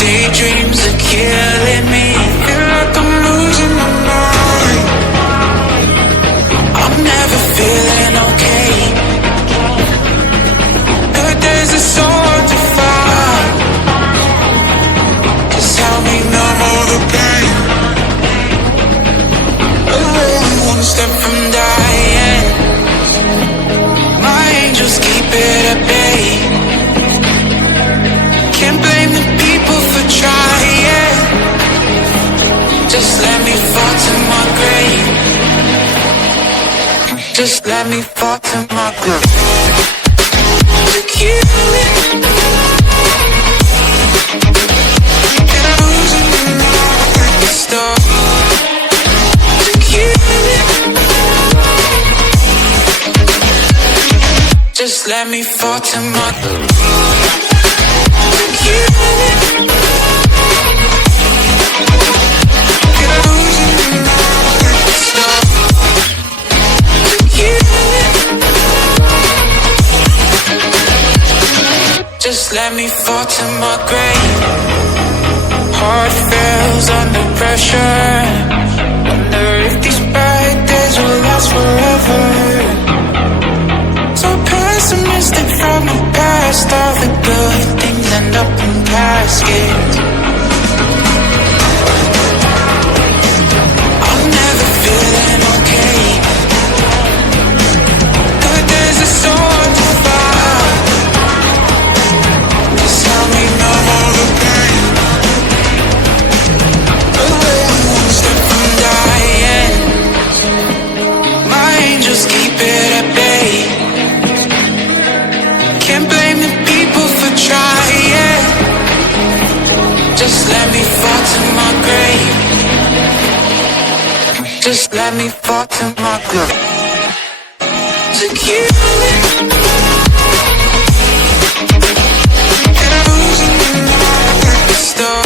Daydreams are killing me. Feel like I'm losing my mind. I'm never feeling okay. But there's a soul to find. Just help me numb all the pain. Only one step from dying. My angels keep it at bay. Can't blame the people for trying. Just let me fall to my grave. Just let me fall to my grave. To kill it. And I'm losing my mind. Stop. To kill it. Just let me fall to my grave. Just let me fall to my grave. Heart fails under pressure. Wonder if these bad days will last forever. So pessimistic from the past. All the good things end up in caskets. I'm never feeling okay. But there's a soul to find. Just help me numb all the pain. One step from dying. My angels keep it at bay. Can't blame the people for trying. Just let me fall to my grave. Just let me fall to my grave. To kill it. And I'm losing my mind. Stop.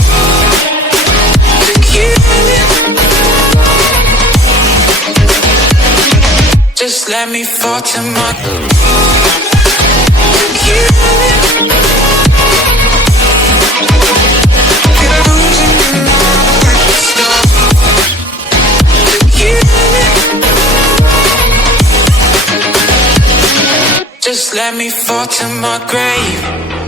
To kill it. Just let me fall to my grave. To kill it. And I'm losing my mind. Stop. To kill it. Just let me fall to my grave.